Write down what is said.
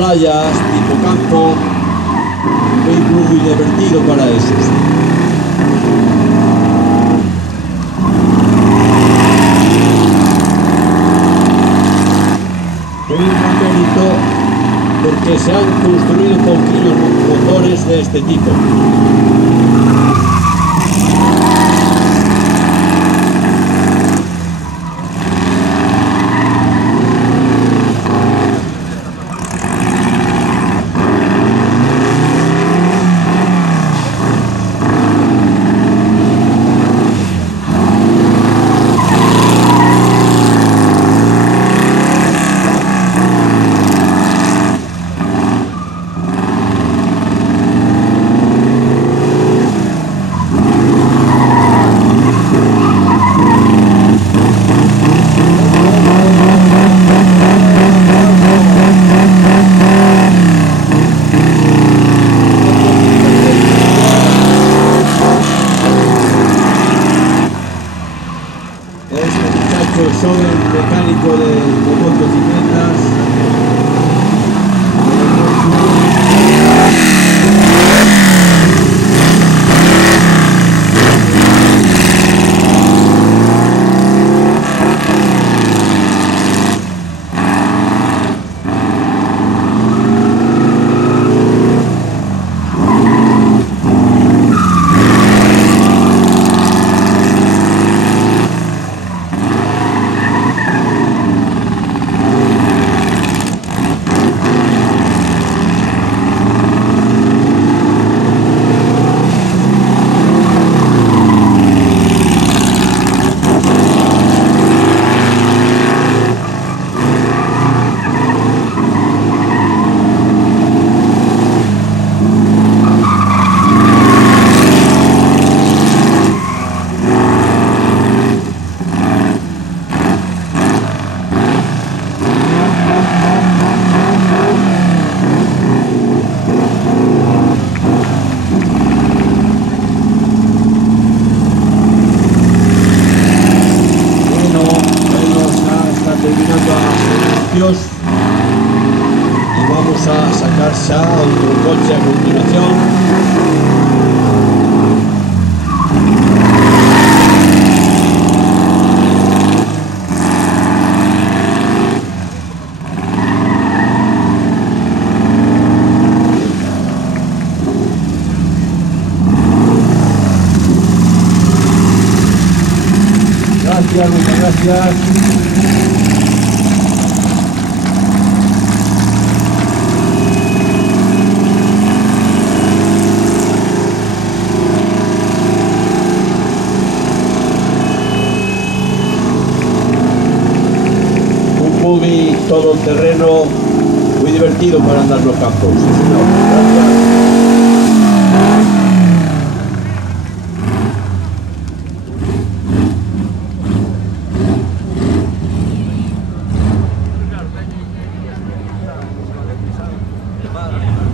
playas, tipo campo, un vehículo muy divertido para eso. Un mérito porque se han construido poquillos motores de este tipo. Soy el mecánico de motocicletas. Y vamos a sacar ya otro coche a continuación. Gracias, muchas gracias. Buggy todoterreno muy divertido para andar en los campos. Sí, señor. Gracias. Vale.